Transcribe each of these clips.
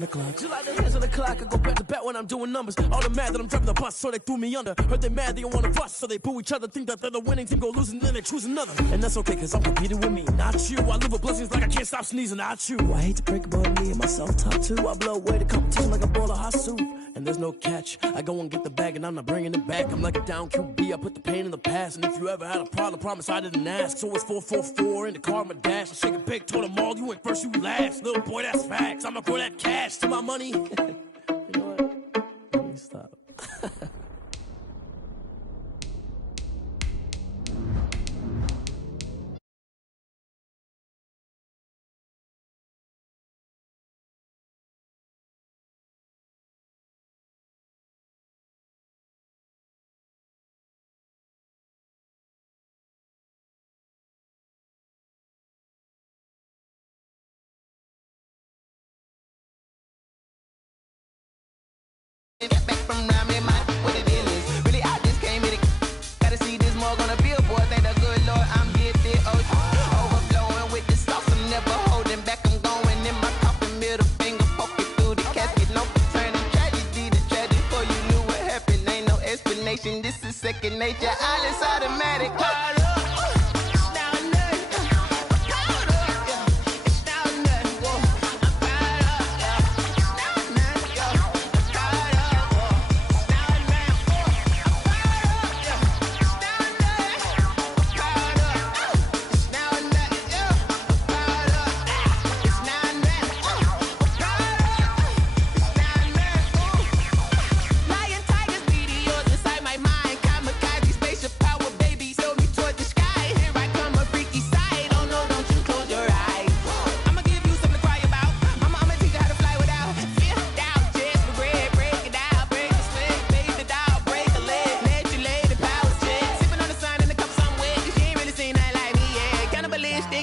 July the hands on the clock, I go back to back when I'm doing numbers. All the mad that I'm driving the bus, so they threw me under. Heard they mad, they don't want to fuss, so they boo each other. Think that they're the winning team, go losing, then they choose another. And that's okay, cause I'm competing with me, not you. I live with blessings like I can't stop sneezing, not you. I hate to break about me and my self-talk too. I blow away the competition like a bowl of hot soup. And there's no catch, I go and get the bag and I'm not bringing it back. I'm like a down QB, I put the pain in the past. And if you ever had a problem, promise I didn't ask. So it's 444 in the car, my dash. I shake it big, told them all, you ain't first, you last. Little boy, that's facts, I'ma throw that cash to my money. You know what? Let me stop. Back from around me, my what the deal is. Really, I just came here to gotta see this more gonna be a boy. Thank the good Lord, I'm gifted. Overflowing with the sauce, I'm never holding back. I'm going in my coffin, middle finger poking through the casket. No turning tragedy to tragedy. Before you knew what happened, ain't no explanation. This is second nature. All is automatic.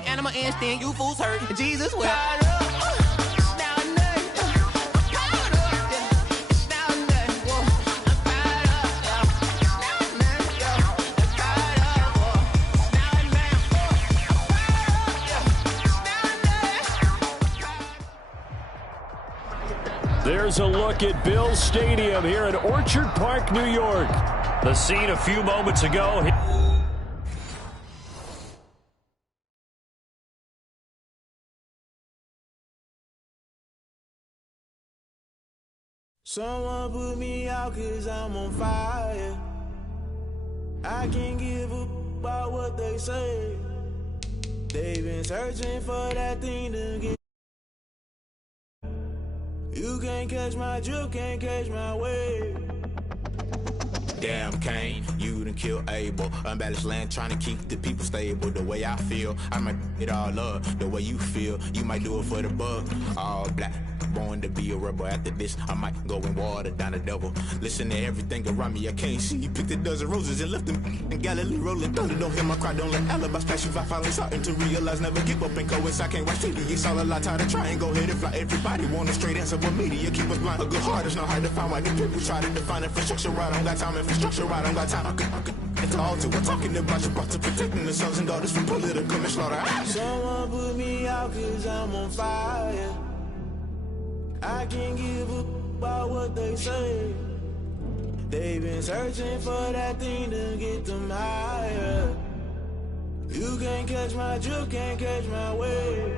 Animal instinct, you fools hurt. Jesus will. There's a look at Bills Stadium here in Orchard Park, New York. The scene a few moments ago. Someone put me out cause I'm on fire. I can't give up about what they say. They've been searching for that thing to get. You can't catch my drift, can't catch my wave. Damn Kane, you done kill Abel. Unbalanced land, trying to keep the people stable. The way I feel, I might it all up. The way you feel, you might do it for the bug. All black, born to be a rebel. After this, I might go and water down the devil. Listen to everything around me, I can't see. You picked a dozen roses and left them in Galilee rolling thunder. Don't hear my cry, don't let alibis pass you. I finally starting to realize, never give up and coincide. Can't watch TV, it's all a lot. Tired of trying, go ahead and fly. Everybody want a straight answer, but media keep us blind. A good heart is not hard to find. Why the people try to define infrastructure right? I don't got time, infrastructure right? I don't got time. It's all to we're talking about you, brought to protecting the sons and daughters from political slaughter. Someone put me out cause I'm on fire. I can't give up about what they say. They've been searching for that thing to get them higher. You can't catch my drift, can't catch my wave.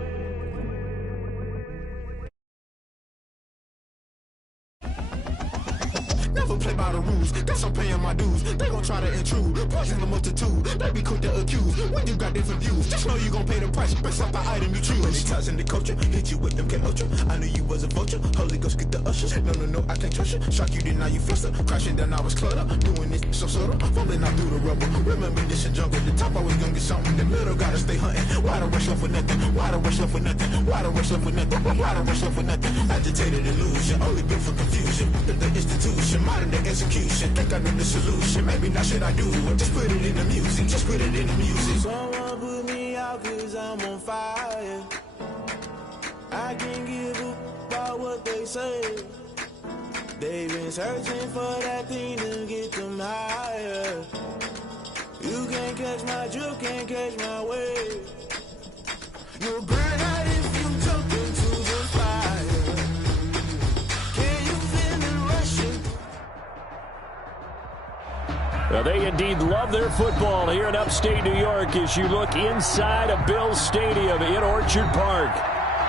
Never play by the rules, guess I'm paying my dues. They gon' try to intrude, poison the multitude. They be quick to accuse when you got different views. Just know you gon' pay the price based off the item you choose. Many ties in the culture, hit you with them Ultra. I knew you was a vulture, Holy Ghost get the ushers. No, I can't trust you. Shock you, then now you fluster. Crashing down, I was cluttered. Doing this so subtle, falling out through the rubble. Remember this in jungle, the top I was gonna get something. The middle gotta stay hunting. Why the rush left for nothing? Why the rush left for nothing? Why the rush left for nothing? Why the rush left for nothing? Agitated illusion, only built for confusion. The institution, modern day execution. Think I know the solution. Maybe not should I do it? Just put it in the music. Just put it in the music. Someone put me out cause I'm on fire. I can't give up about what they say. They've been searching for that thing to get them higher. You can't catch my drift, can't catch my wave. You'll burn out if you jump into the fire. Well, they indeed love their football here in upstate New York as you look inside of Bills Stadium in Orchard Park.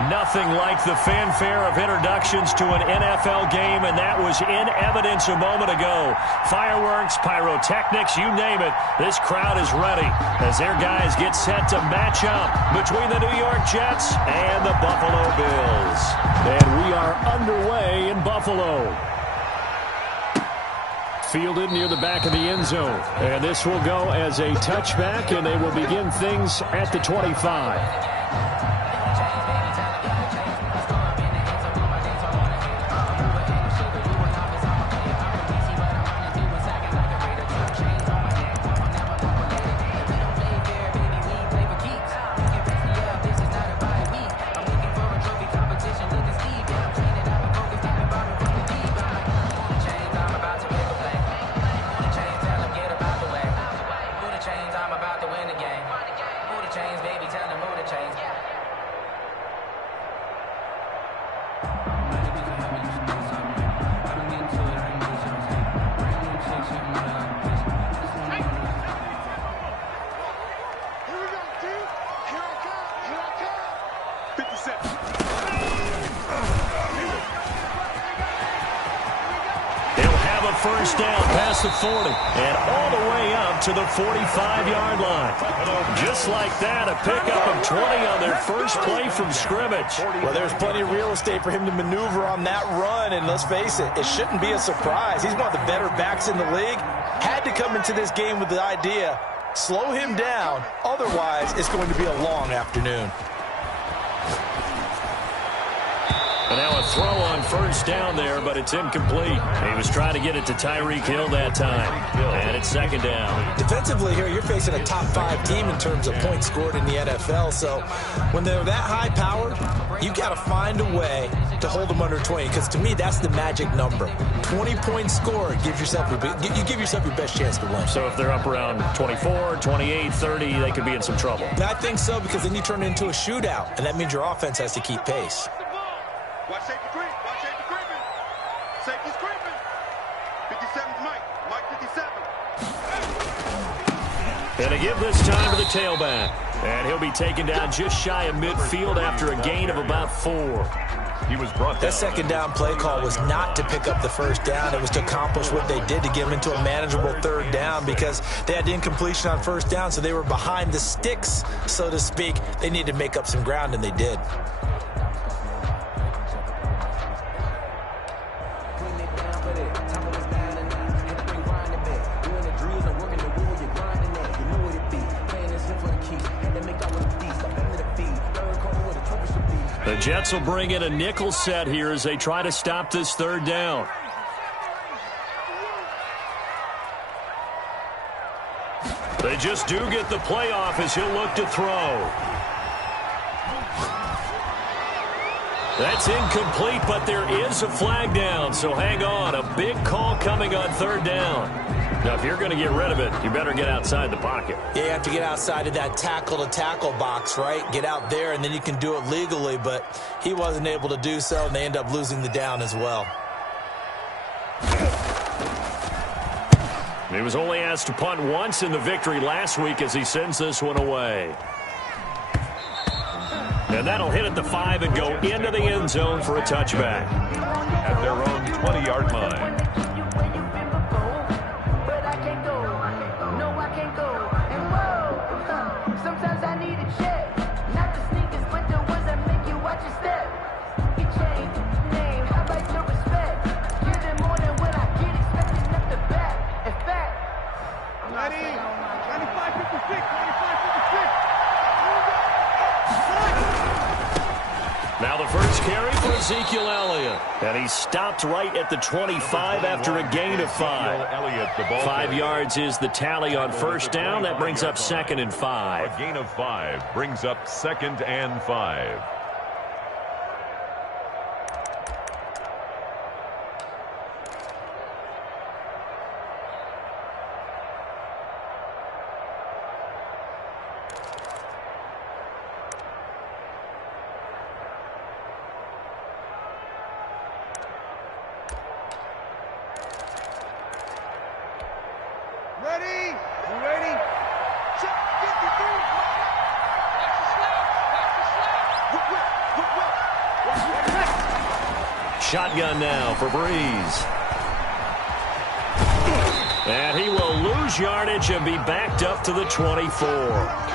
Nothing like the fanfare of introductions to an NFL game, and that was in evidence a moment ago. Fireworks, pyrotechnics, you name it. This crowd is ready as their guys get set to match up between the New York Jets and the Buffalo Bills. And we are underway in Buffalo. Fielded near the back of the end zone. And this will go as a touchback, and they will begin things at the 25. First down past the 40 and all the way up to the 45-yard line. Just like that, a pickup of 20 on their first play from scrimmage. Well, there's plenty of real estate for him to maneuver on that run, and let's face it, it shouldn't be a surprise. He's one of the better backs in the league. Had to come into this game with the idea, slow him down, otherwise it's going to be a long afternoon. And now a throw on first down there, but it's incomplete. He was trying to get it to Tyreek Hill that time. And it's second down. Defensively here, you're facing a top 5 team in terms of points scored in the NFL. So when they're that high powered, you got to find a way to hold them under 20. Because to me, that's the magic number. 20 points scored, you give yourself your best chance to win. So if they're up around 24, 28, 30, they could be in some trouble. I think so, because then you turn it into a shootout. And that means your offense has to keep pace. Watch safety creep. Watch safety creeping. Safety's creeping. 57's Mike. Mike 57. And to give this time to the tailback. And he'll be taken down just shy of midfield after a gain of about 4. He was brought down. That second down play call was not to pick up the first down. It was to accomplish what they did to get them into a manageable third down because they had incompletion on first down, so they were behind the sticks, so to speak. They needed to make up some ground, and they did. The Jets will bring in a nickel set here as they try to stop this third down. They just do get the play off as he'll look to throw. That's incomplete, but there is a flag down, so hang on. A big call coming on third down. Now, if you're going to get rid of it, you better get outside the pocket. Yeah, you have to get outside of that tackle-to-tackle box, right? Get out there, and then you can do it legally, but he wasn't able to do so, and they end up losing the down as well. He was only asked to punt once in the victory last week as he sends this one away. And that'll hit at the 5 and go into the end zone for a touchback. At their own 20-yard line. Now the first carry for Ezekiel Elliott. And he stopped right at the 25 after a gain of 5. 5 yards is the tally on first down. That brings up 2nd and 5. A gain of 5 brings up 2nd and 5. shotgun now for Breeze. And he will lose yardage and be backed up to the 24.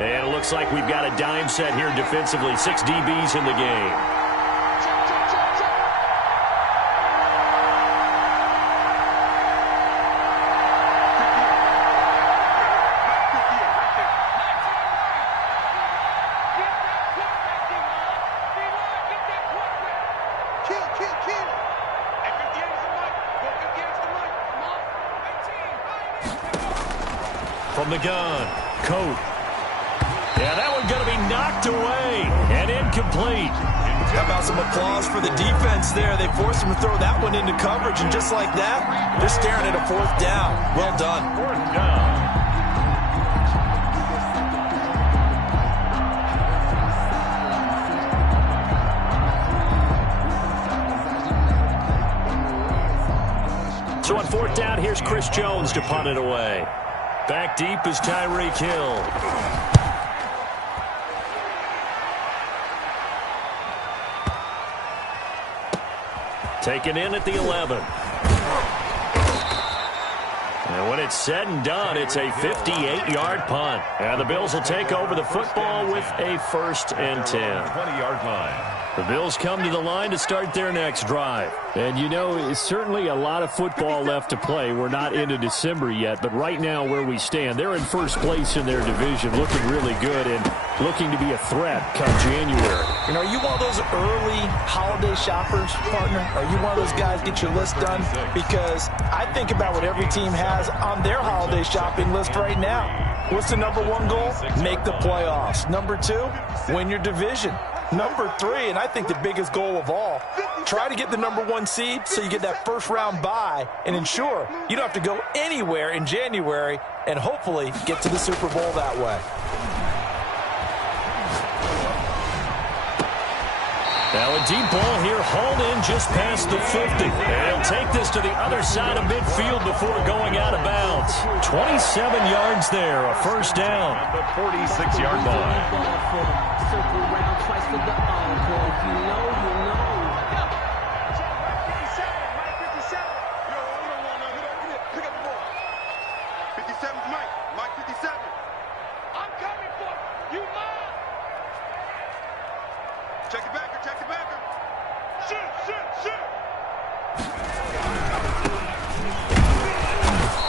And it looks like we've got a dime set here defensively. 6 DBs in the game. From the gun, Coat. Yeah, that one's going to be knocked away and incomplete. How about some applause for the defense there? They forced him to throw that one into coverage, and just like that, they're staring at a 4th down. Well done. 4th down. So on 4th down, here's Chris Jones to punt it away. Back deep is Tyreek Hill. Taken in at the 11. And when it's said and done, it's a 58-yard punt. And the Bills will take over the football with a 1st and 10. 20-yard line. The Bills come to the line to start their next drive. And, you know, it's certainly a lot of football left to play. We're not into December yet, but right now where we stand, they're in first place in their division, looking really good and looking to be a threat come January. You know, are you one of those early holiday shoppers, partner? Are you one of those guys get your list done? Because I think about what every team has on their holiday shopping list right now. What's the number 1 goal? Make the playoffs. Number 2, win your division. Number 3, and I think the biggest goal of all, try to get the number 1 seed so you get that first-round bye and ensure you don't have to go anywhere in January and hopefully get to the Super Bowl that way. Now a deep ball here, hauled in just past the 50. And he'll take this to the other side of midfield before going out of bounds. 27 yards there, a 1st down. At the 46-yard line. Circle round twice for the encore. If you know, you know. 57, Mike 57. Yo, hold on, pick up the ball. 57's Mike. Mike 57. I'm coming for you, mine. Check the backer, check the backer. Shoot.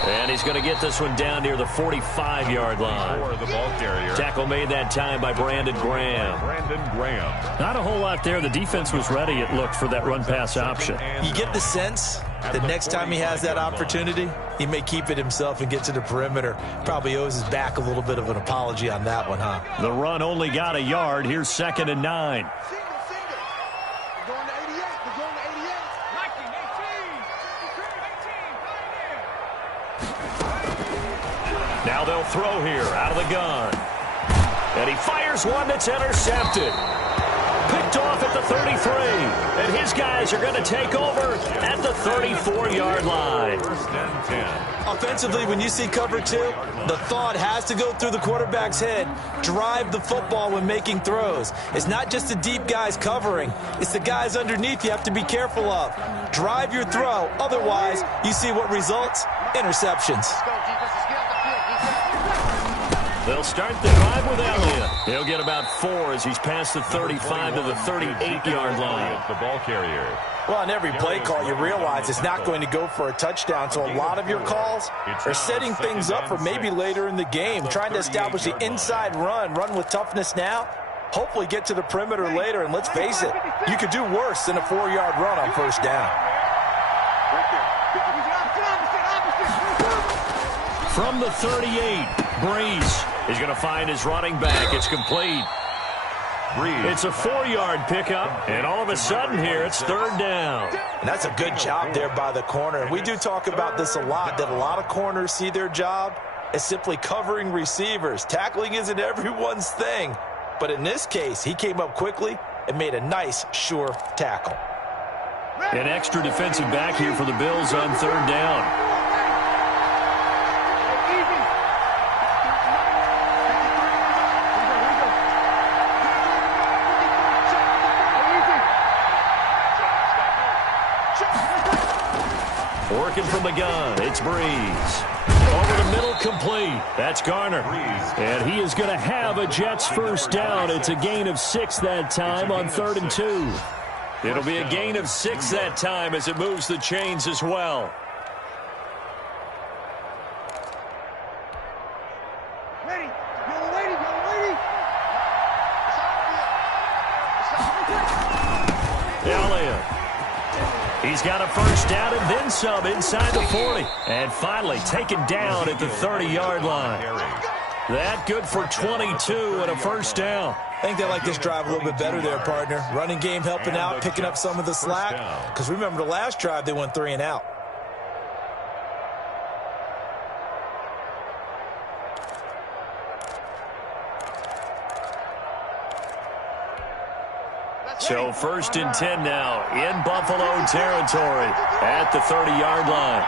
And he's going to get this one down near the 45-yard line. The ball carrier. Tackle made that time by Brandon Graham. Not a whole lot there. The defense was ready, it looked, for that run-pass option. You get the sense that next time he has that opportunity, he may keep it himself and get to the perimeter. Probably owes his back a little bit of an apology on that one, huh? The run only got a yard. Here's 2nd and 9. We're going to 88. We're going to 88. Nike, 18. Now they'll throw here out of the gun. And he fires one that's intercepted. Picked off at the 33. And his guys are going to take over at the 34-yard line. 1st and 10. Offensively, when you see cover 2, the thought has to go through the quarterback's head. Drive the football when making throws. It's not just the deep guys covering. It's the guys underneath you have to be careful of. Drive your throw. Otherwise, you see what results? Interceptions. They'll start the drive with Elliott. He'll get about 4 as he's past the 35 to the 38-yard line. The ball carrier. Well, on every play call, you realize it's not going to go for a touchdown, so a lot of your calls are setting things up for maybe later in the game, trying to establish the inside run with toughness now, hopefully get to the perimeter later, and let's face it, you could do worse than a 4-yard run on 1st down. From the 38, Breeze is going to find his running back. It's complete. It's a 4-yard pickup, and all of a sudden here it's third down. And that's a good job there by the corner. And we do talk about this a lot, that a lot of corners see their job as simply covering receivers. Tackling isn't everyone's thing. But in this case, he came up quickly and made a nice, sure tackle. An extra defensive back here for the Bills on third down. Working from the gun, it's Breeze. Over the middle, complete. That's Garner. And he is going to have a Jets first down. It's a gain of 6 that time on 3rd and 2. It'll be a gain of 6 that time as it moves the chains as well. Elliott. He's got a first down and then some inside the 40. And finally taken down at the 30-yard line. That good for 22 and a first down. I think they like this drive a little bit better there, partner. Running game helping out, picking up some of the slack. Because remember, the last drive they went 3 and out. So 1st and 10 now in Buffalo territory at the 30-yard line.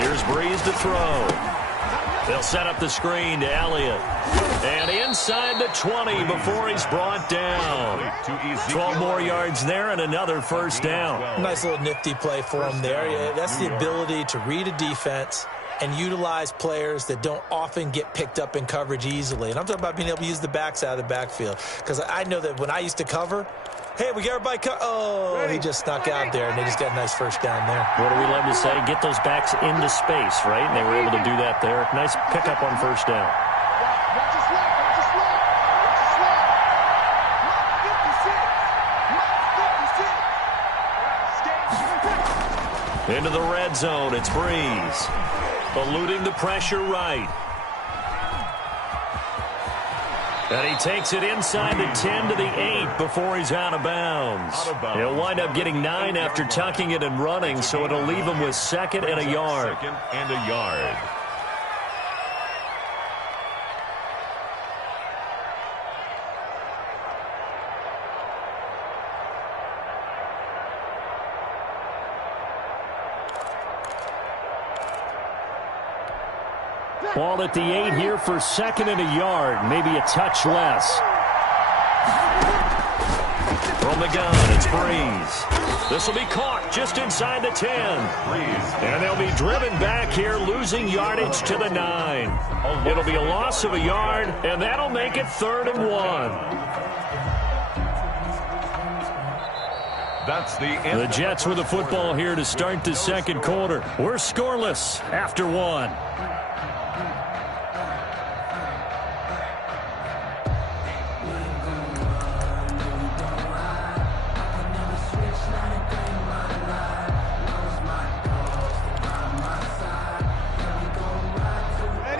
Here's Breeze to throw. They'll set up the screen to Elliott. And inside the 20 before he's brought down. 12 more yards there and another first down. Nice little nifty play for him there. Yeah, that's the ability to read a defense and utilize players that don't often get picked up in coverage easily. And I'm talking about being able to use the backs out of the backfield. Because I know that when I used to cover, hey, we got everybody oh, he just snuck out there, and they just got a nice first down there. What do we love to say? Get those backs into space, right? And they were able to do that there. Nice pickup on first down. Into the red zone, it's Breeze. Eluding the pressure right. And he takes it inside the 10 to the 8 before he's out of bounds. He'll wind up getting 9 after tucking it and running, so it'll leave him with 2nd and a yard. 2nd and a yard. Ball at the 8 here for 2nd and a yard, maybe a touch less. From the gun, it's Breeze. This will be caught just inside the 10. And they'll be driven back here, losing yardage to the 9. It'll be a loss of a yard, and that'll make it 3rd and 1. That's the end. The Jets with the football here to start the 2nd quarter. We're scoreless after 1.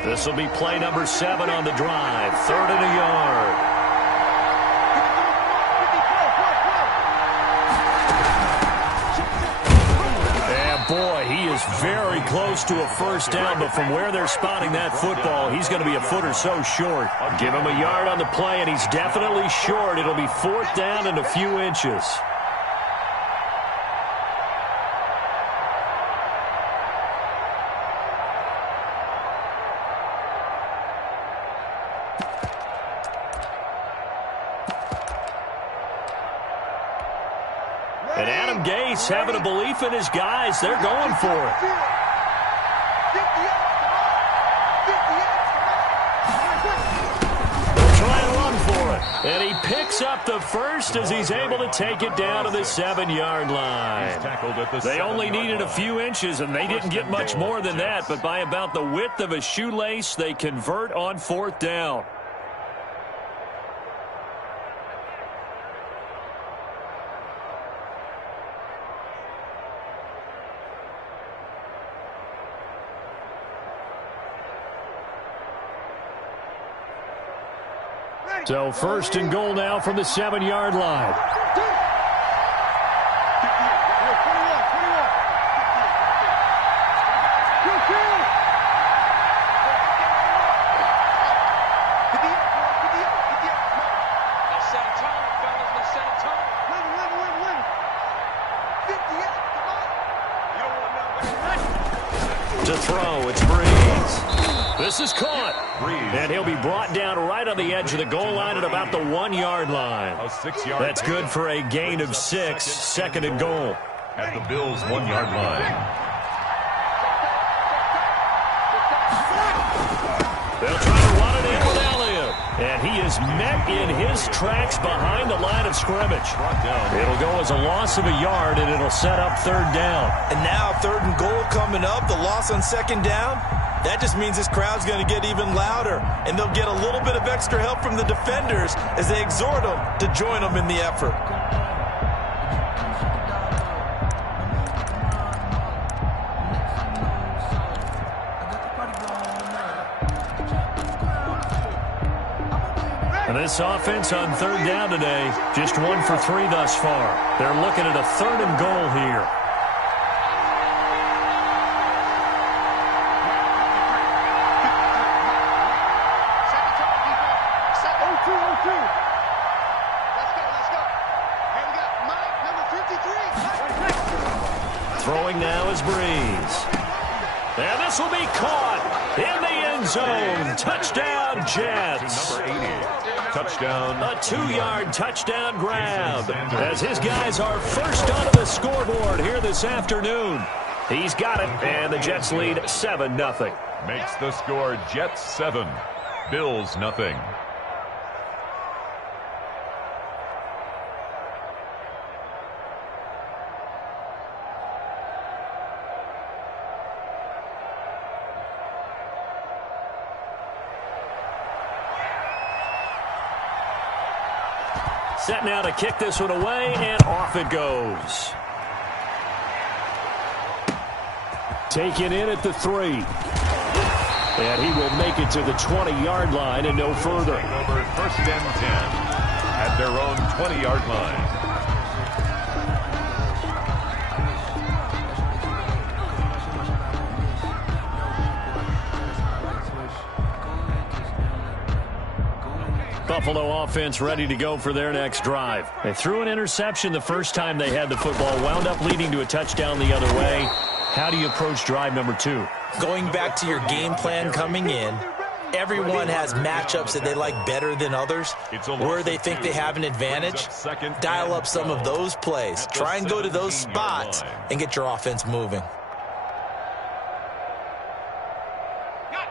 This will be play number 7 on the drive. 3rd and a yard. And boy, he is very close to a first down, but from where they're spotting that football, he's going to be a foot or so short. Give him a yard on the play, and he's definitely short. It'll be 4th down and a few inches. And Adam Gase having a belief in his guys. They're going for it. They'll try and run for it. And he picks up the first as he's able to take it down to the 7-yard line. They only needed a few inches, and they didn't get much more than that. But by about the width of a shoelace, they convert on 4th down. So first and goal now from the 7-yard line. To throw, it's Breeze. This is caught. And he'll be brought down right on the edge of the goal line at about the 1-yard line. That's good for a gain of 6, second and goal. At the Bills' 1-yard line. They'll try to run it in with Elliott. And he is met in his tracks behind the line of scrimmage. It'll go as a loss of a yard, and it'll set up third down. And now third and goal coming up, the loss on second down. That just means this crowd's going to get even louder, and they'll get a little bit of extra help from the defenders as they exhort them to join them in the effort. And this offense on third down today, just 1 for 3 thus far. They're looking at a third and goal here. Throwing now is Breeze. And this will be caught in the end zone. Touchdown, Jets. Number 80. Touchdown. A 2-yard touchdown grab as his guys are first onto the scoreboard here this afternoon. He's got it, and the Jets lead 7-0. Makes the score Jets 7, Bills nothing. Set now to kick this one away, and off it goes. Taken in at the 3. And he will make it to the 20-yard line and no further. Over first and 10 at their own 20-yard line. Buffalo offense ready to go for their next drive. They threw an interception the first time they had the football, wound up leading to a touchdown the other way. How do you approach drive number 2? Going back to your game plan coming in, everyone has matchups that they like better than others. Where they think they have an advantage, dial up some of those plays. Try and go to those spots and get your offense moving.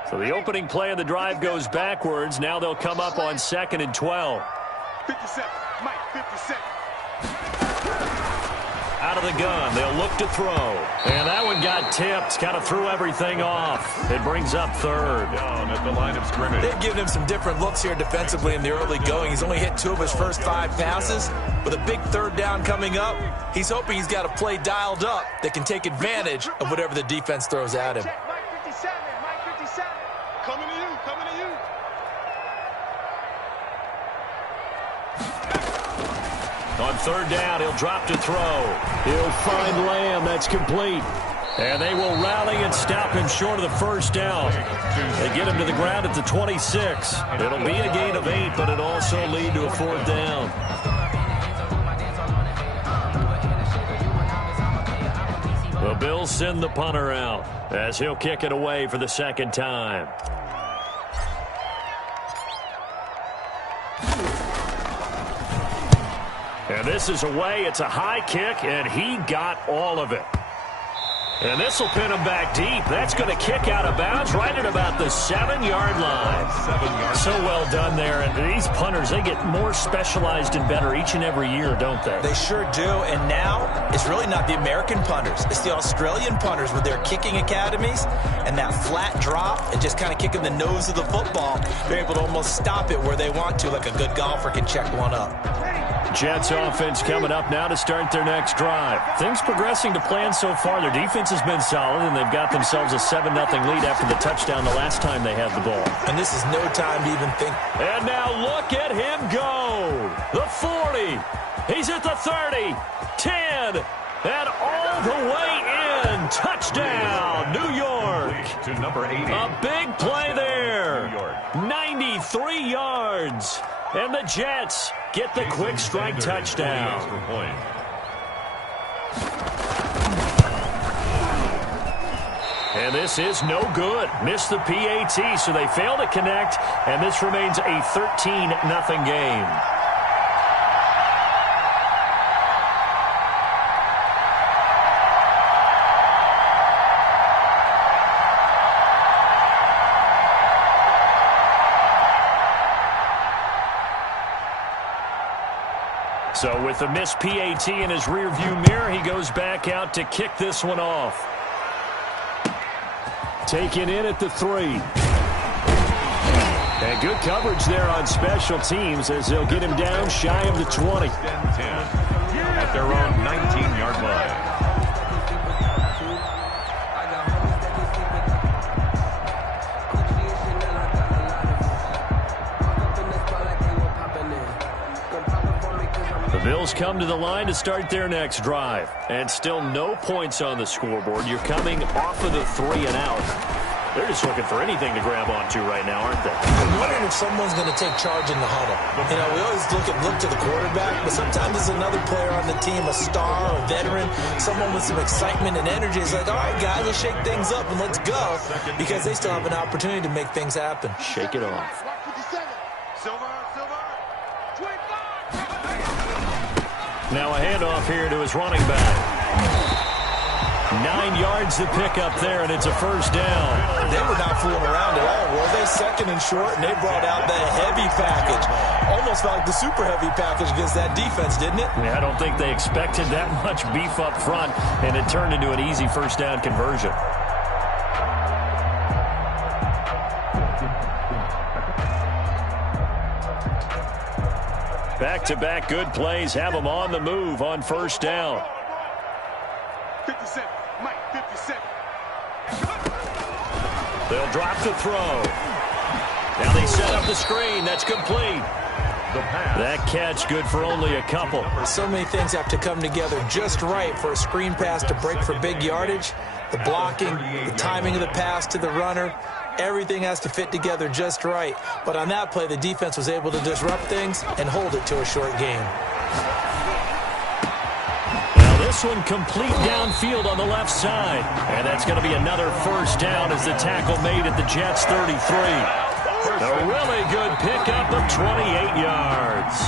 So the opening play of the drive goes backwards. Now they'll come up on 2nd and 12. 57, Mike, 57. Out of the gun, they'll look to throw. And that one got tipped, kind of threw everything off. It brings up third. Down at the line of scrimmage. They've given him some different looks here defensively in the early going. He's only hit 2 of his first 5 passes. With a big third down coming up, he's hoping he's got a play dialed up that can take advantage of whatever the defense throws at him. Mike 57, Mike 57. Coming to you, coming to you. On third down, he'll drop to throw. He'll find Lamb. That's complete. And they will rally and stop him short of the first down. They get him to the ground at the 26. It'll be a gain of 8, but it'll also lead to a 4th down. The Bills send the punter out as he'll kick it away for the 2nd time. And this is away. It's a high kick, and he got all of it. And this will pin him back deep. That's going to kick out of bounds right at about the 7-yard line. So well done there. And these punters, they get more specialized and better each and every year, don't they? They sure do. And now it's really not the American punters. It's the Australian punters with their kicking academies and that flat drop and just kind of kicking the nose of the football. They're able to almost stop it where they want to, like a good golfer can check one up. Jets offense coming up now to start their next drive. Things progressing to plan so far. Their defense has been solid, and they've got themselves a 7-0 lead after the touchdown the last time they had the ball. And this is no time to even think. And now look at him go. The 40. He's at the 30. 10. And all the way in. Touchdown, New York. To number 80. A big play there. 93 yards. And the Jets get the quick strike touchdown. And this is no good. Missed the PAT, so they fail to connect. And this remains a 13-0 game. So with the missed PAT in his rearview mirror, he goes back out to kick this one off. Taken in at the 3. And good coverage there on special teams as they'll get him down shy of the 20. 10-10 at their own 19-yard line. The Bills come to the line to start their next drive. And still no points on the scoreboard. You're coming off of the 3 and out. They're just looking for anything to grab onto right now, aren't they? I'm wondering if someone's going to take charge in the huddle. You know, we always look to the quarterback, but sometimes there's another player on the team, a star, a veteran, someone with some excitement and energy. It's like, all right, guys, let's shake things up and let's go, because they still have an opportunity to make things happen. Shake it off. Now a handoff here to his running back. 9 yards to pick up there, and it's a first down. They were not fooling around at all, were they? Second and short, and they brought out the heavy package. Almost felt like the super heavy package against that defense, didn't it? Yeah, I don't think they expected that much beef up front, and it turned into an easy first down conversion. Back-to-back good plays have them on the move on first down. 57, Mike, 57. They'll drop the throw. Now they set up the screen. That's complete. The pass. That catch good for only a couple. So many things have to come together just right for a screen pass to break for big yardage. The blocking, the timing of the pass to the runner. Everything has to fit together just right. But on that play, the defense was able to disrupt things and hold it to a short game. Now this one complete downfield on the left side. And that's going to be another first down as the tackle made at the Jets' 33. A really good pickup of 28 yards.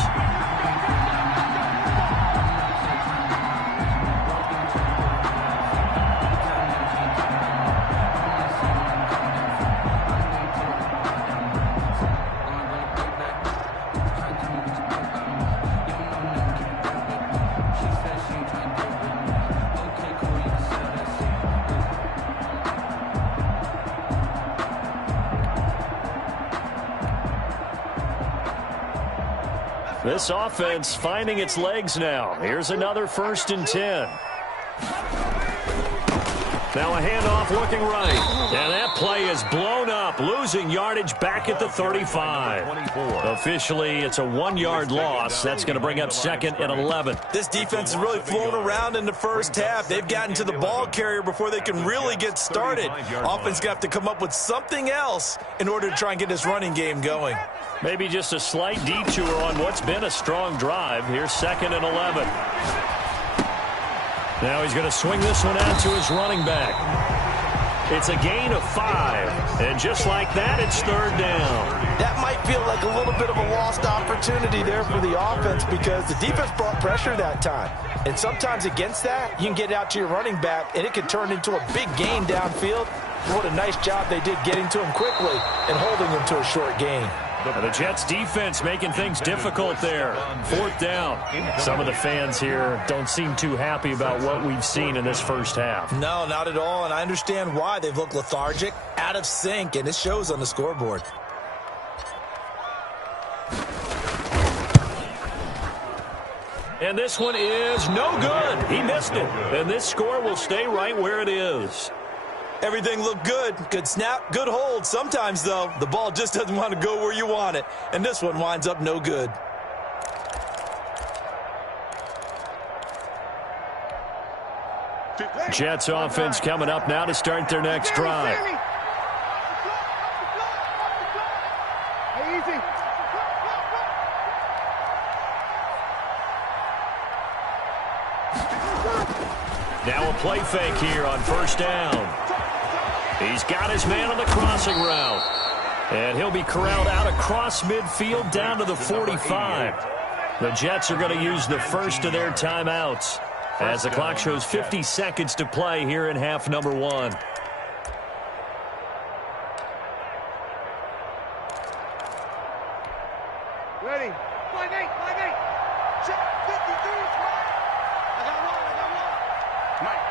This offense finding its legs now. Here's another 1st and 10. Now a handoff looking right. And that play is blown up, losing yardage back at the 35. Officially, it's a 1-yard loss. That's going to bring up 2nd and 11. This defense is really flown around in the first half. They've gotten to the ball carrier before they can really get started. Offense got to come up with something else in order to try and get this running game going. Maybe just a slight detour on what's been a strong drive. Here's 2nd and 11. Now he's going to swing this one out to his running back. It's a gain of 5. And just like that, it's 3rd down. That might feel like a little bit of a lost opportunity there for the offense because the defense brought pressure that time. And sometimes against that, you can get out to your running back, and it can turn into a big gain downfield. What a nice job they did getting to him quickly and holding him to a short gain. The Jets defense making things difficult there. 4th down. Some of the fans here don't seem too happy about what we've seen in this first half. No, not at all, and I understand why. They've looked lethargic, out of sync, and it shows on the scoreboard. And this one is no good. He missed it. And this score will stay right where it is. Everything looked good. Good snap, good hold. Sometimes, though, the ball just doesn't want to go where you want it. And this one winds up no good. Jets offense coming up now to start their next drive. Now a play fake here on first down. He's got his man on the crossing route. And he'll be corralled out across midfield down to the 45. The Jets are going to use the first of their timeouts as the clock shows 50 seconds to play here in half number 1. Ready. 5-8. Check 53. I got one. Mike,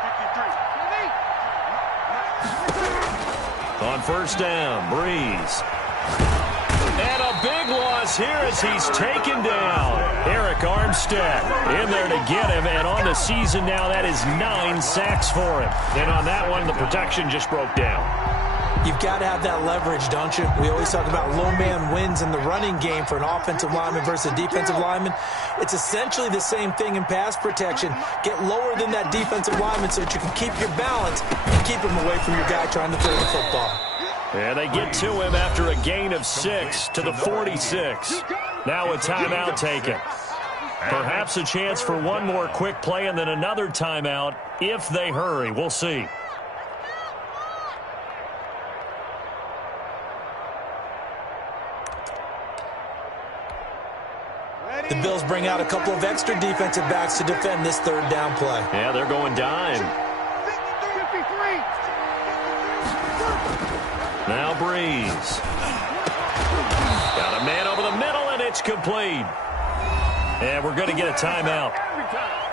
53. On first down, Breeze. And a big loss here as he's taken down. Eric Armstead in there to get him, and on the season now, that is 9 sacks for him. And on that one, the protection just broke down. You've got to have that leverage, don't you? We always talk about low man wins in the running game for an offensive lineman versus a defensive lineman. It's essentially the same thing in pass protection. Get lower than that defensive lineman so that you can keep your balance and keep him away from your guy trying to throw the football. And they get to him after a gain of 6 to the 46. Now a timeout taken. Perhaps a chance for one more quick play and then another timeout if they hurry. We'll see. The Bills bring out a couple of extra defensive backs to defend this third down play. Yeah, they're going dime. Now Breeze. Got a man over the middle, and it's complete. And we're going to get a timeout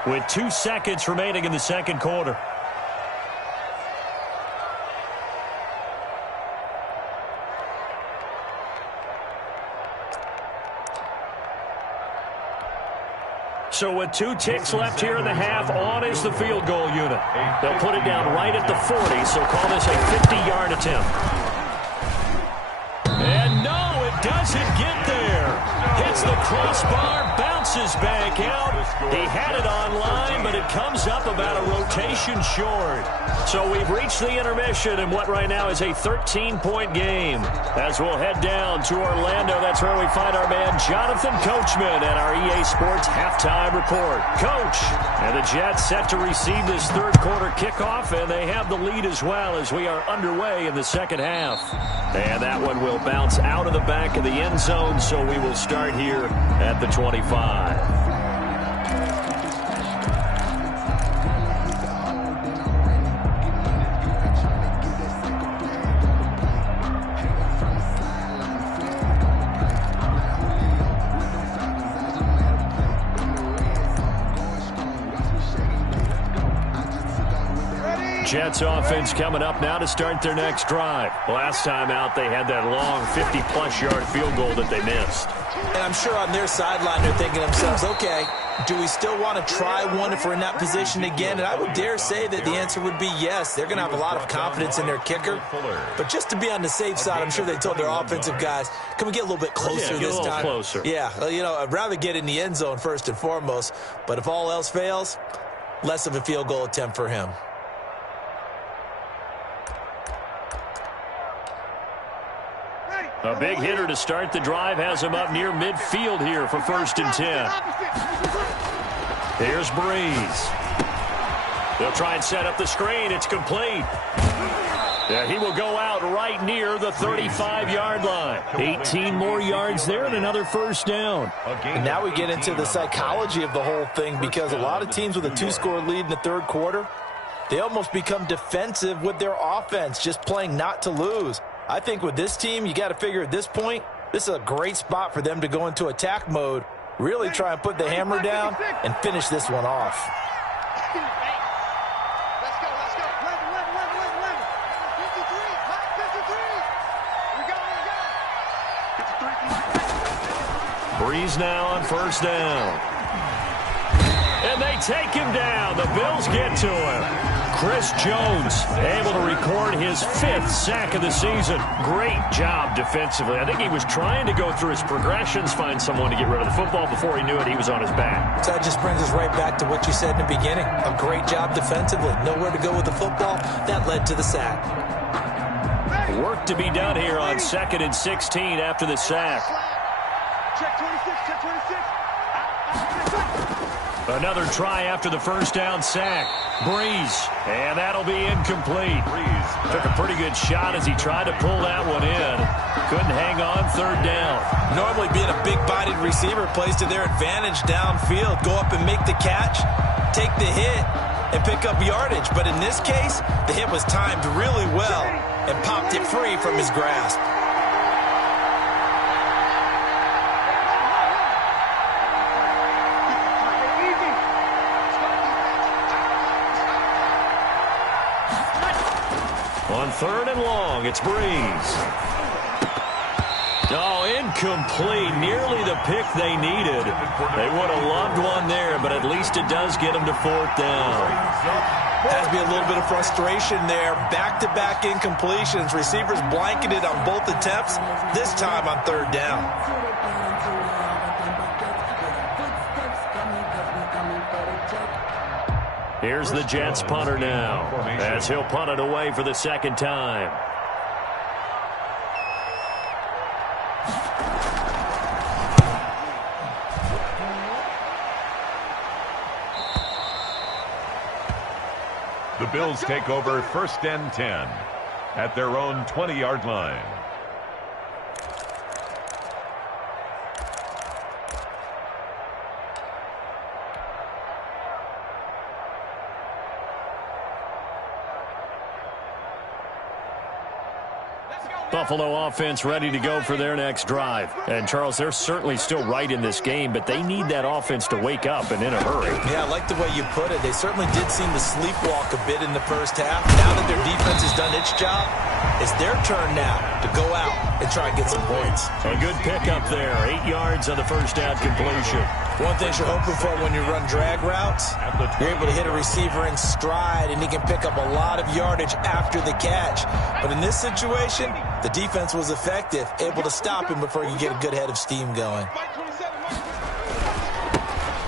with 2 seconds remaining in the second quarter. So with 2 ticks left here in the half, on is the field goal unit. They'll put it down right at the 40, so call this a 50-yard attempt. And no, it doesn't get there. Hits the crossbar, bounces back out. He had it online, but it comes up about a rotation short. So we've reached the intermission in what right now is a 13-point game. As we'll head down to Orlando, that's where we find our man Jonathan Coachman at our EA Sports Halftime Report. Coach, and the Jets set to receive this third quarter kickoff, and they have the lead as well as we are underway in the second half. And that one will bounce out of the back of the end zone, so we will start here at the 25. Jets offense coming up now to start their next drive. Last time out, they had that long 50-plus yard field goal that they missed. And I'm sure on their sideline they're thinking to themselves, okay, do we still want to try one if we're in that position again? And I would dare say that the answer would be yes. They're going to have a lot of confidence in their kicker. But just to be on the safe side, I'm sure they told their offensive guys, can we get a little bit closer this time? Closer. Yeah, you know, I'd rather get in the end zone first and foremost. But if all else fails, less of a field goal attempt for him. A big hitter to start the drive has him up near midfield here for 1st and 10. Here's Breeze. They'll try and set up the screen. It's complete. Yeah, he will go out right near the 35-yard line. 18 more yards there and another first down. And now we get into the psychology of the whole thing, because a lot of teams with a 2-score lead in the third quarter, they almost become defensive with their offense, just playing not to lose. I think with this team, you got to figure at this point, this is a great spot for them to go into attack mode, really try and put the hammer down and finish this one off. Let's go. 53. Breeze now on first down. And they take him down. The Bills get to him. Chris Jones able to record his 5th sack of the season. Great job defensively. I think he was trying to go through his progressions, find someone to get rid of the football. Before he knew it, he was on his back. So that just brings us right back to what you said in the beginning. A great job defensively. Nowhere to go with the football. That led to the sack. Work to be done here on 2nd and 16 after the sack. Check 26, check 26. Another try after the first down sack. Breeze, and that'll be incomplete. Breeze took a pretty good shot as he tried to pull that one in. Couldn't hang on 3rd down. Normally being a big-bodied receiver plays to their advantage downfield. Go up and make the catch, take the hit, and pick up yardage. But in this case, the hit was timed really well and popped it free from his grasp. On 3rd and long, it's Breeze. Oh, incomplete. Nearly the pick they needed. They would have loved one there, but at least it does get them to 4th down. Has to be a little bit of frustration there. Back-to-back incompletions. Receivers blanketed on both attempts, this time on 3rd down. Here's the Jets punter now, as he'll punt it away for the 2nd time. The Bills take over 1st and 10 at their own 20-yard line. Buffalo offense ready to go for their next drive. And, Charles, they're certainly still right in this game, but they need that offense to wake up and in a hurry. Yeah, I like the way you put it. They certainly did seem to sleepwalk a bit in the first half. Now that their defense has done its job, it's their turn now to go out and try and get some points. A good pickup there. 8 yards on the first down completion. One thing you're hoping for when you run drag routes, you're able to hit a receiver in stride, and he can pick up a lot of yardage after the catch. But in this situation, the defense was effective, able to stop him before he could get a good head of steam going.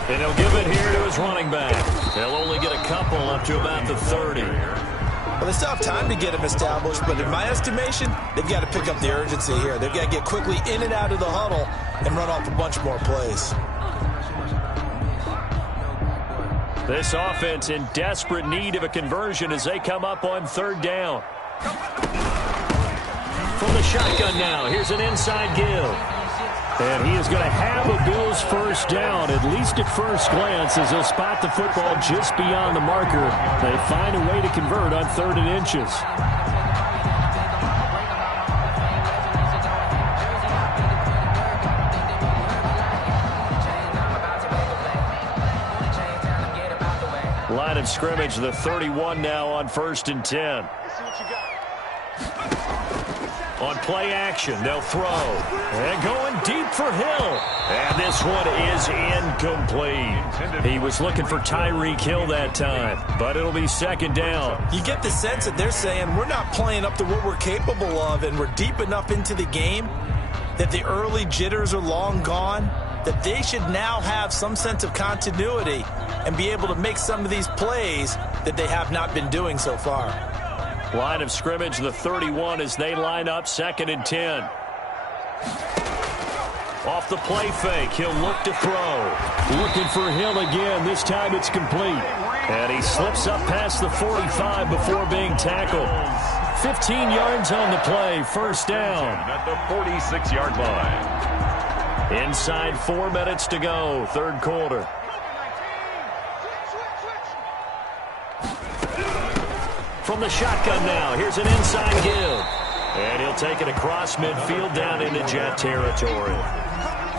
And he'll give it here to his running back. They'll only get a couple up to about the 30. Well, they still have time to get him established, but in my estimation, they've got to pick up the urgency here. They've got to get quickly in and out of the huddle and run off a bunch more plays. This offense in desperate need of a conversion as they come up on 3rd down. From the shotgun now, here's an inside give. And he is going to have a Bills first down, at least at first glance, as they'll spot the football just beyond the marker. They find a way to convert on 3rd and inches. Line of scrimmage, the 31 now on 1st and 10. On play action, they'll throw. And going deep for Hill. And this one is incomplete. He was looking for Tyreek Hill that time, but it'll be 2nd down. You get the sense that they're saying we're not playing up to what we're capable of, and we're deep enough into the game that the early jitters are long gone, that they should now have some sense of continuity and be able to make some of these plays that they have not been doing so far. Line of scrimmage, the 31 as they line up 2nd and 10. Off the play fake, he'll look to throw. Looking for Hill again, this time it's complete. And he slips up past the 45 before being tackled. 15 yards on the play, 1st down. At the 46-yard line. Inside 4 minutes to go, 3rd quarter. From the shotgun now, here's an inside give. And he'll take it across midfield down into Jet territory.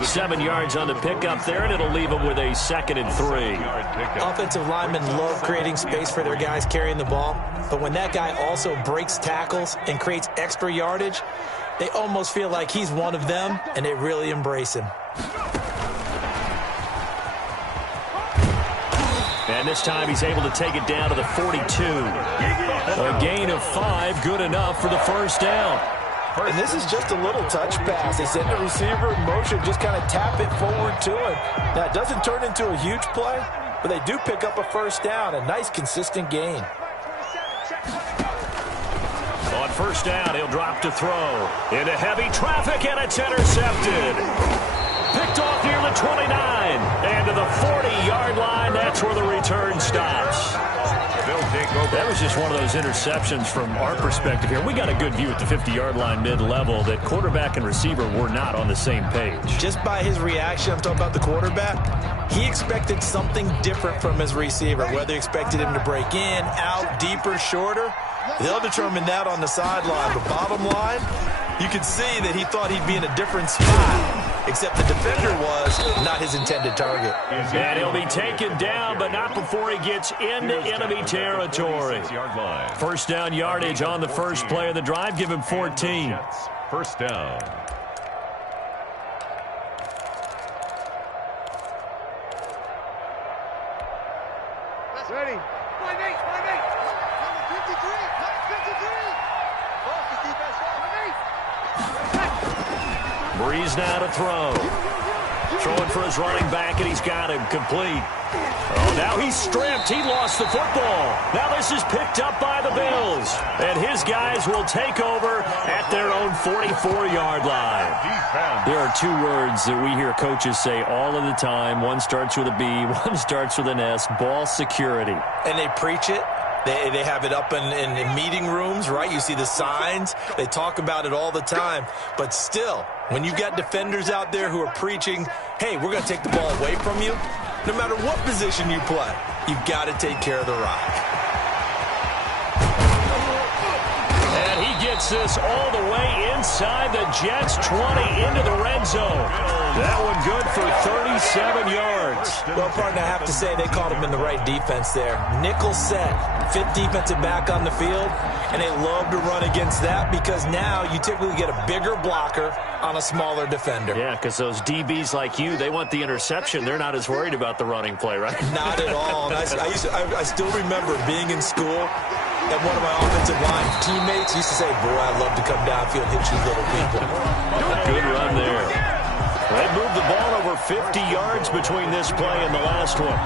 7 yards on the pickup there, and it'll leave them with a 2nd and 3. Offensive linemen love creating space for their guys carrying the ball, but when that guy also breaks tackles and creates extra yardage, they almost feel like he's one of them, and they really embrace him. And this time he's able to take it down to the 42. A gain of 5, good enough for the first down. And this is just a little touch pass. They send the receiver in motion, just kind of tap it forward to him. Now, it doesn't turn into a huge play, but they do pick up a first down. A nice, consistent gain. On first down, he'll drop to throw. Into heavy traffic, and it's intercepted. Picked off near the 29. And to the 40-yard line, that's where the return stops. That was just one of those interceptions from our perspective here. We got a good view at the 50-yard line mid-level that quarterback and receiver were not on the same page. Just by his reaction, I'm talking about the quarterback, he expected something different from his receiver, whether he expected him to break in, out, deeper, shorter. They'll determine that on the sideline. But bottom line, you could see that he thought he'd be in a different spot, except the defender was not his intended target. And he'll be taken down, but not before he gets into enemy territory. First down yardage on the first play of the drive. Give him 14. First down. Ready. 5-8. Number 53. 53. Focus defense. 5-8. Breeze now to throw. Throwing for his running back, and he's got him complete. Oh, now he's stripped. He lost the football. Now this is picked up by the Bills. And his guys will take over at their own 44-yard line. There are two words that we hear coaches say all of the time. One starts with a B, one starts with an S. Ball security. And they preach it. They have it up in meeting rooms, right? You see the signs. They talk about it all the time. But still, when you've got defenders out there who are preaching, hey, we're going to take the ball away from you, no matter what position you play, you've got to take care of the rock. And he gets this all the way inside the Jets' 20 into the red zone. That one good for 37 yards. Well, partner, I have to say they caught him in the right defense there. Nickel set, fifth defensive back on the field, and they love to run against that because now you typically get a bigger blocker on a smaller defender. Yeah, because those DBs like you, they want the interception. They're not as worried about the running play, right? Not at all. And I still remember being in school, and one of my offensive line teammates used to say, boy, I'd love to come downfield and hit you little people. Good run there. They moved the ball over 50 yards between this play and the last one.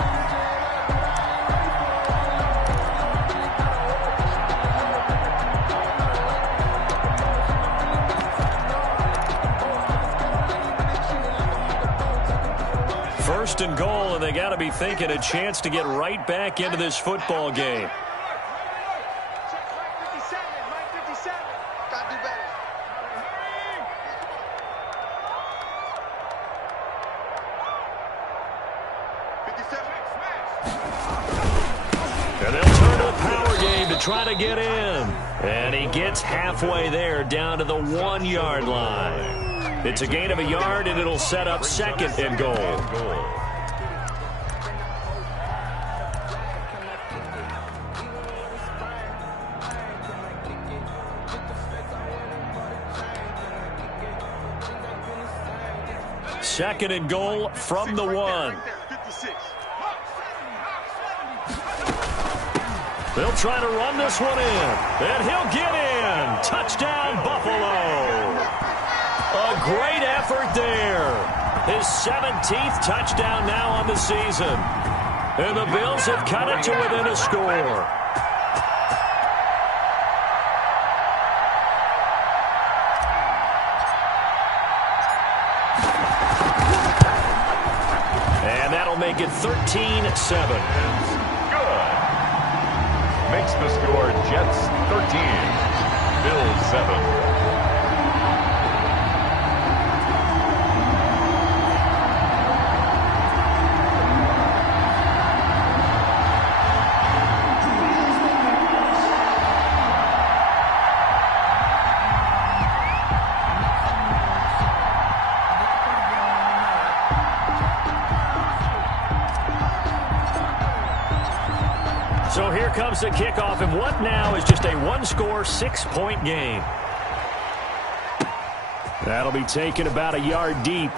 First and goal, and they got to be thinking a chance to get right back into this football game. And they'll turn to the power game to try to get in. And he gets halfway there, down to the 1-yard line. It's a gain of a yard, and it'll set up second and goal. Second and goal from the 1. They'll try to run this one in, and he'll get in. Touchdown, Buffalo. A great effort there. His 17th touchdown now on the season. And the Bills have cut it to within a score. And that'll make it 13-7. Makes the score Jets 13, Bills 7. So here comes the kickoff, and what now is just a one-score, 6-point game. That'll be taken about a yard deep.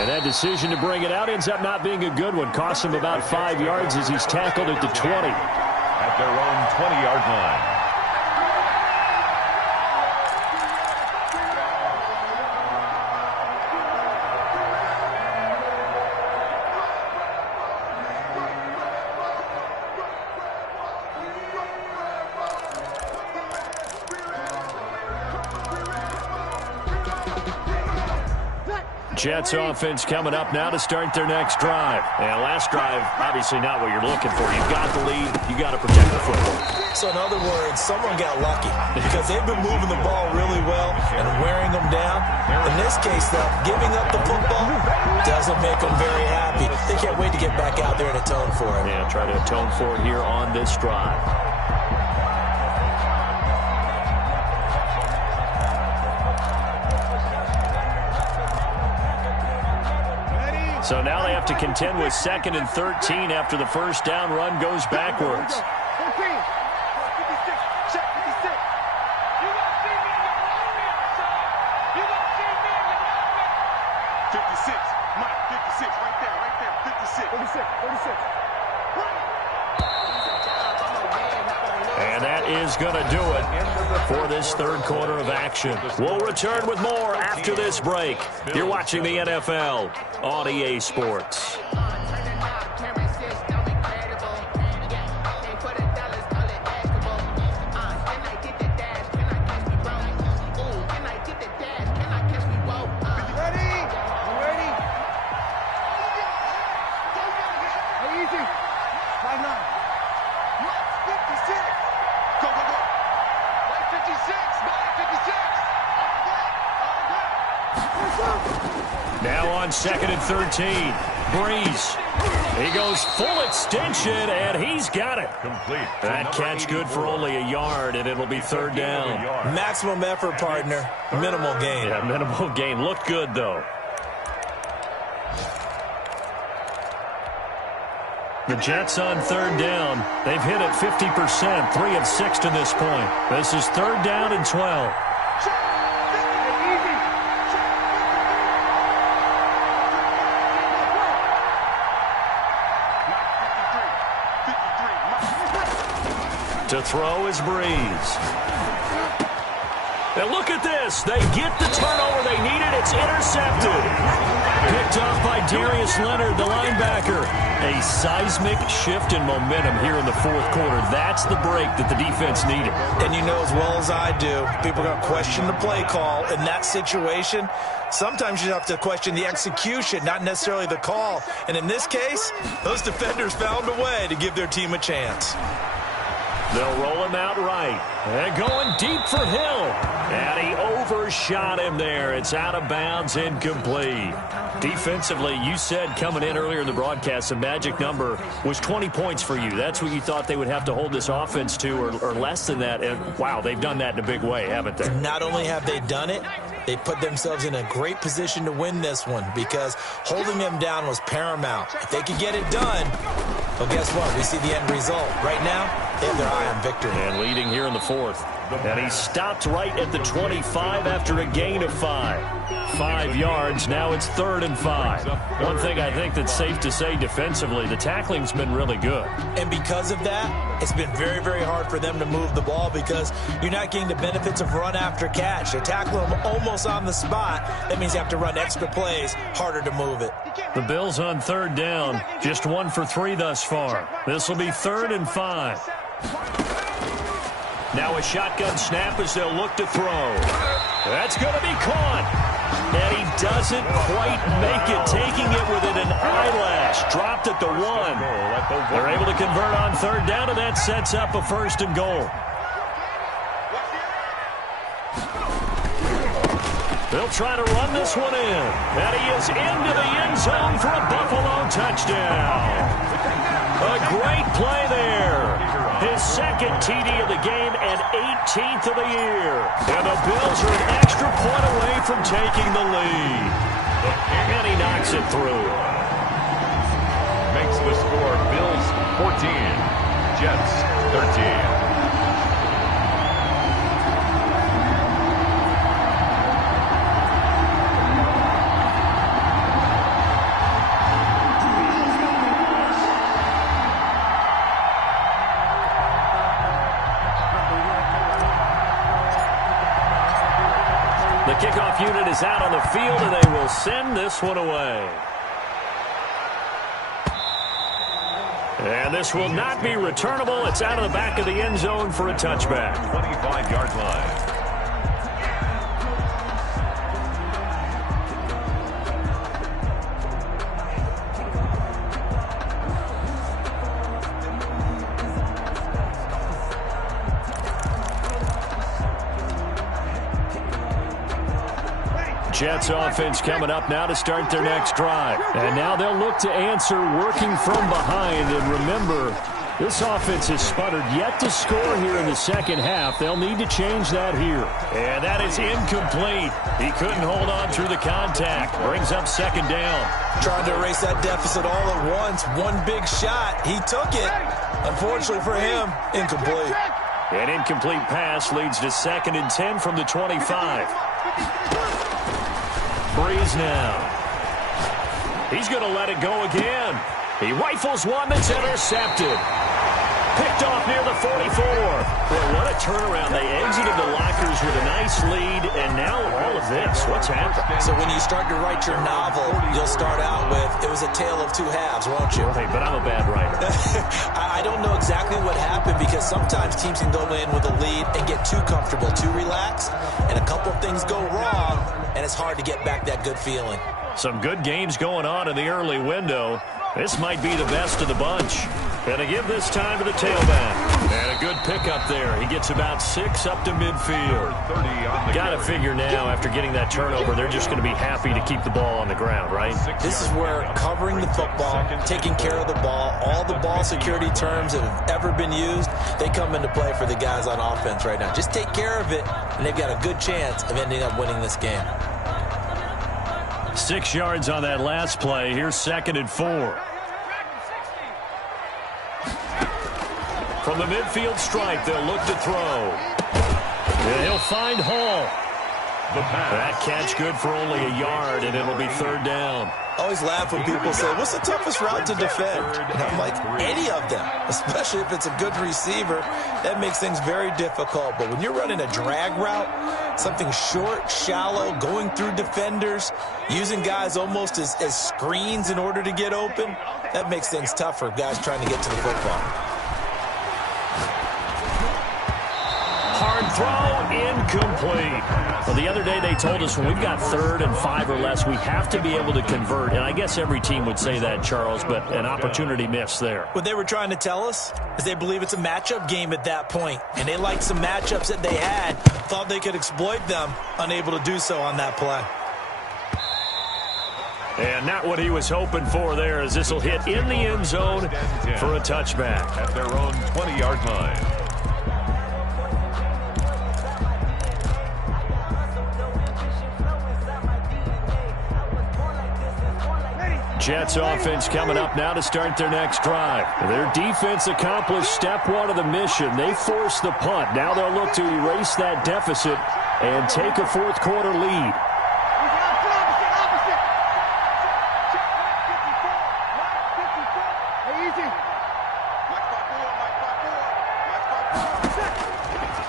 And that decision to bring it out ends up not being a good one. Costs him about 5 yards as he's tackled at the 20. At their own 20-yard line. Jets offense coming up now to start their next drive. And last drive, obviously not what you're looking for. You've got the lead. You got to protect the football. So in other words, someone got lucky because they've been moving the ball really well and wearing them down. In this case, though, giving up the football doesn't make them very happy. They can't wait to get back out there and atone for it. Yeah, try to atone for it here on this drive. So now they have to contend with 2nd and 13 after the first down run goes backwards. 56, Mike, 56, right there, 56. 36. And that is going to do it for this third quarter of action. We'll return with more after this break. You're watching the NFL on EA Sports. Now on 2nd and 13, Breeze. He goes full extension, and he's got it. Complete. That catch good for only a yard, and it'll be third down. Maximum effort, partner. Minimal gain. Yeah, minimal gain. Looked good, though. The Jets on third down. They've hit it 50%, 3 of 6 to this point. This is third down and 12. To throw is Breeze. And look at this. They get the turnover they needed. It's intercepted. Picked off by Darius Leonard, the linebacker. A seismic shift in momentum here in the fourth quarter. That's the break that the defense needed. And you know as well as I do, people are going to question the play call in that situation. Sometimes you have to question the execution, not necessarily the call. And in this case, those defenders found a way to give their team a chance. They'll roll him out right. And going deep for Hill. And he overshot him there. It's out of bounds, incomplete. Defensively, you said coming in earlier in the broadcast, the magic number was 20 points for you. That's what you thought they would have to hold this offense to, or less than that. And, wow, they've done that in a big way, haven't they? Not only have they done it, they put themselves in a great position to win this one because holding them down was paramount. If they could get it done, well, guess what? We see the end result. Right now, they have their eye on victory. And leading here in the fourth. And he stopped right at the 25 after a gain of 5. 5 yards. Now it's 3rd and 5. One thing I think that's safe to say defensively, the tackling's been really good. And because of that, it's been very, very hard for them to move the ball because you're not getting the benefits of run after catch. They tackle them almost on the spot. That means you have to run extra plays, harder to move it. The Bills on third down, just 1 for 3 thus far. This will be 3rd and 5. Now a shotgun snap as they'll look to throw. That's going to be caught. And he doesn't quite make it, taking it within an eyelash. Dropped at the 1. They're able to convert on third down, and that sets up a 1st and goal. They'll try to run this one in. And he is into the end zone for a Buffalo touchdown. A great play there. His 2nd TD of the game and 18th of the year. And the Bills are an extra point away from taking the lead. And he knocks it through. Makes the score Bills 14, Jets 13. The kickoff unit is out on the field, and they will send this one away. And this will not be returnable. It's out of the back of the end zone for a touchback. 25-yard line. Jets offense coming up now to start their next drive. And now they'll look to answer working from behind. And remember, this offense has sputtered yet to score here in the second half. They'll need to change that here. And that is incomplete. He couldn't hold on through the contact. Brings up second down. Trying to erase that deficit all at once. One big shot. He took it. Unfortunately for him, incomplete. An incomplete pass leads to 2nd and 10 from the 25. Breeze now. He's going to let it go again. He rifles one that's intercepted. Picked off near the 44. Boy, what a turnaround. They exited the lockers with a nice lead, and now all of this. What's happened? So when you start to write your novel, you'll start out with, it was a tale of two halves, won't you? Right, but I'm a bad writer. I don't know exactly what happened because sometimes teams can go in with a lead and get too comfortable, too relaxed, and a couple things go wrong, and it's hard to get back that good feeling. Some good games going on in the early window. This might be the best of the bunch. Gonna give this time to the tailback. And a good pickup there. He gets about 6 up to midfield. Got to figure now, after getting that turnover, they're just going to be happy to keep the ball on the ground, right? This is where covering the football, taking care of the ball, all the ball security terms that have ever been used, they come into play for the guys on offense right now. Just take care of it, and they've got a good chance of ending up winning this game. 6 yards on that last play. Here's 2nd and 4. From the midfield stripe, they'll look to throw. And he'll find Hall. That catch good for only a yard, and it'll be 3rd down. I always laugh when people say, what's the toughest route to defend? And I'm like, any of them, especially if it's a good receiver. That makes things very difficult. But when you're running a drag route, something short, shallow, going through defenders, using guys almost as screens in order to get open, that makes things tough for guys trying to get to the football. Hard throw, incomplete. Well, the other day they told us when we've got 3rd and 5 or less, we have to be able to convert. And I guess every team would say that, Charles, but an opportunity missed there. What they were trying to tell us is they believe it's a matchup game at that point. And they liked some matchups that they had, thought they could exploit them, unable to do so on that play. And not what he was hoping for there, as this will hit in the end zone for a touchback. At their own 20-yard line. Jets offense coming up now to start their next drive. Their defense accomplished step 1 of the mission. They forced the punt. Now they'll look to erase that deficit and take a 4th quarter lead.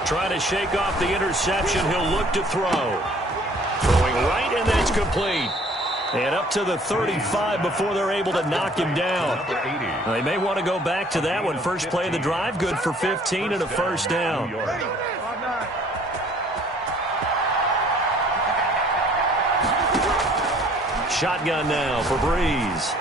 Trying to shake off the interception. He'll look to throw. Throwing right, and that's complete. And up to the 35 before they're able to knock him down. They may want to go back to that one. First play of the drive, good for 15 and a 1st down. Shotgun now for Breeze.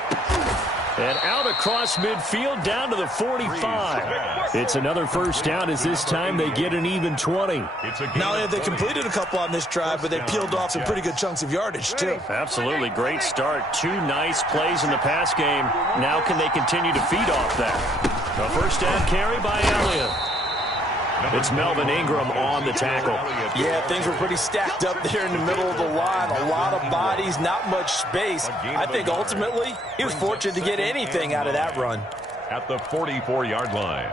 And out across midfield down to the 45. It's another 1st down as this time they get an even 20. Not only have they completed a couple on this drive, but they peeled off some pretty good chunks of yardage, too. Absolutely. Great start. 2 nice plays in the pass game. Now can they continue to feed off that? A 1st down carry by Elliott. It's Melvin Ingram on the tackle. Yeah, things were pretty stacked up there in the middle of the line. A lot of bodies, not much space. I think ultimately he was fortunate to get anything out of that run. At the 44-yard line.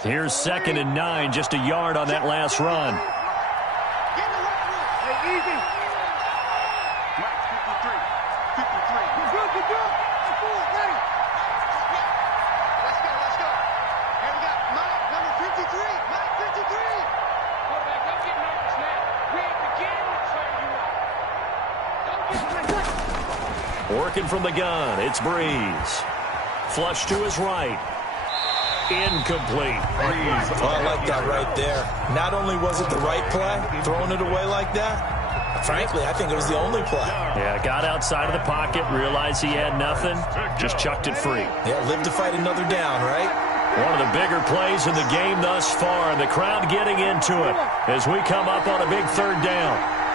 Here's 2nd and 9, just a yard on that last run. Working from the gun, it's Breeze. Flush to his right. Incomplete. Oh, I like that right there. Not only was it the right play, throwing it away like that, frankly, I think it was the only play. Yeah, got outside of the pocket, realized he had nothing, just chucked it free. Yeah, live to fight another down, right? One of the bigger plays in the game thus far, and the crowd getting into it as we come up on a big third down.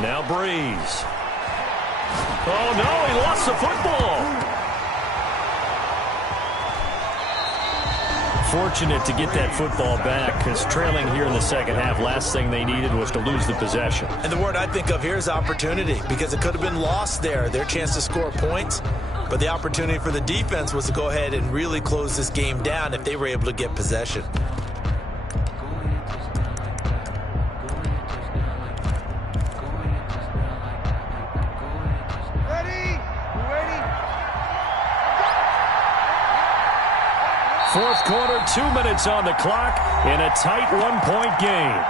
Now Breeze. Oh, no, he lost the football. Fortunate to get that football back because trailing here in the second half, last thing they needed was to lose the possession. And the word I think of here is opportunity because it could have been lost there, their chance to score points. But the opportunity for the defense was to go ahead and really close this game down if they were able to get possession. Fourth quarter, 2 minutes on the clock in a tight one-point game.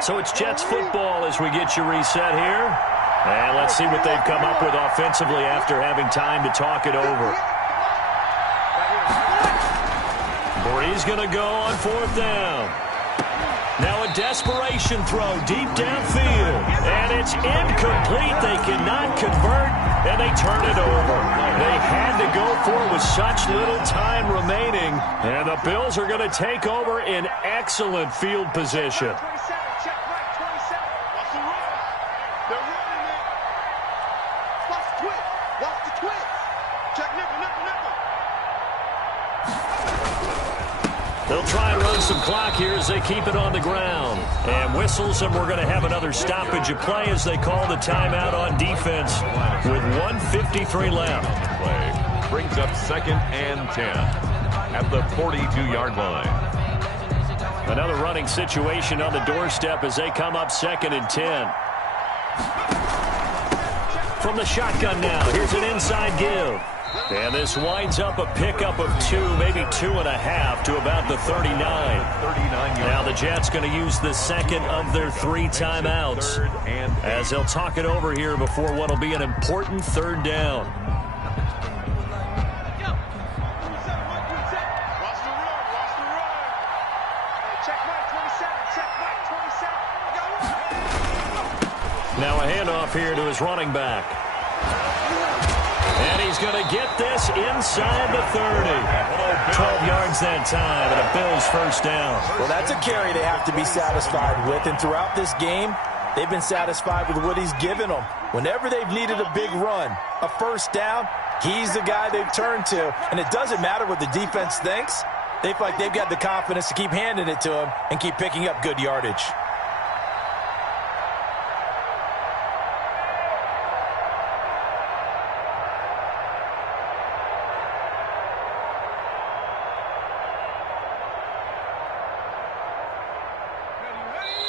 So it's Jets football as we get you reset here. And let's see what they've come up with offensively after having time to talk it over. He's going to go on fourth down. Now a desperation throw deep downfield. And it's incomplete. They cannot convert, and they turn it over. They had to go for it with such little time remaining. And the Bills are going to take over in excellent field position. They'll try and run some clock here as they keep it on the ground. And whistles, and we're going to have another stoppage of play as they call the timeout on defense with 1:53 left. Play brings up 2nd and 10 at the 42-yard line. Another running situation on the doorstep as they come up 2nd and 10. From the shotgun now, here's an inside give. And this winds up a pickup of 2, maybe 2.5 to about the 39. Now the Jets going to use the second of their 3 timeouts as they'll talk it over here before what will be an important third down. Now a handoff here to his running back. And he's going to get this inside the 30. 12 yards that time, and a Bills first down. Well, that's a carry they have to be satisfied with. And throughout this game, they've been satisfied with what he's given them. Whenever they've needed a big run, a first down, he's the guy they've turned to. And it doesn't matter what the defense thinks. They feel like they've got the confidence to keep handing it to him and keep picking up good yardage.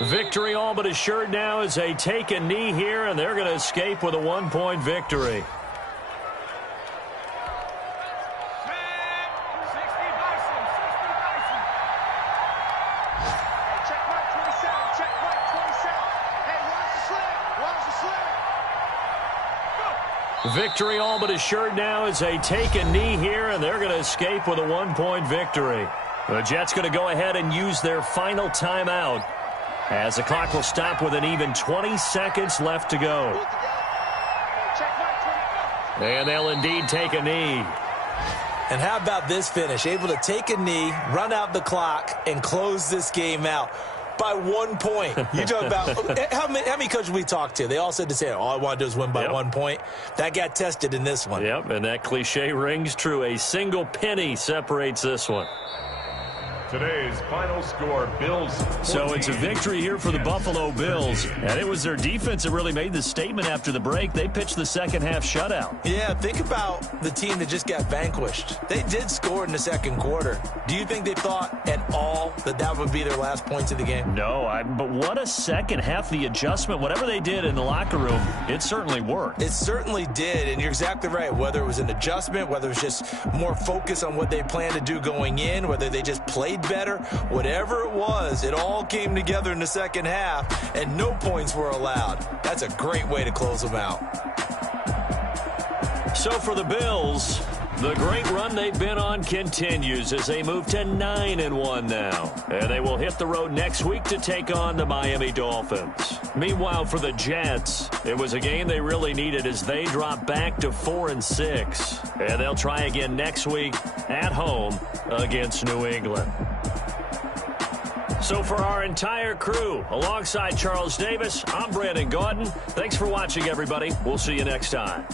Victory all but assured now as they take a knee here, and they're going to escape with a 1-point victory. Victory all but assured now as they take a knee here, and they're going to escape with a 1-point victory. The Jets going to go ahead and use their final timeout as the clock will stop with an even 20 seconds left to go. And they'll indeed take a knee. And how about this finish? Able to take a knee, run out the clock, and close this game out by 1 point. You talk about how many coaches we talked to? They all said the same. All I want to do is win by 1 point. That got tested in this one. Yep, and that cliche rings true. A single penny separates this one. Today's final score, Bills 14. So it's a victory here for the Buffalo Bills, and it was their defense that really made the statement after the break. They pitched the second half shutout. Yeah, think about the team that just got vanquished. They did score in the second quarter. Do you think they thought at all that that would be their last points of the game? No, but what a second half. The adjustment, whatever they did in the locker room, it certainly worked. It certainly did, and you're exactly right. Whether it was an adjustment, whether it was just more focus on what they planned to do going in, whether they just played better, whatever it was, it all came together in the second half, and no points were allowed. That's a great way to close them out. So for the Bills, the great run they've been on continues as they move to 9-1 now. And they will hit the road next week to take on the Miami Dolphins. Meanwhile, for the Jets, it was a game they really needed as they drop back to 4-6. And they'll try again next week at home against New England. So for our entire crew, alongside Charles Davis, I'm Brandon Gaudin. Thanks for watching, everybody. We'll see you next time.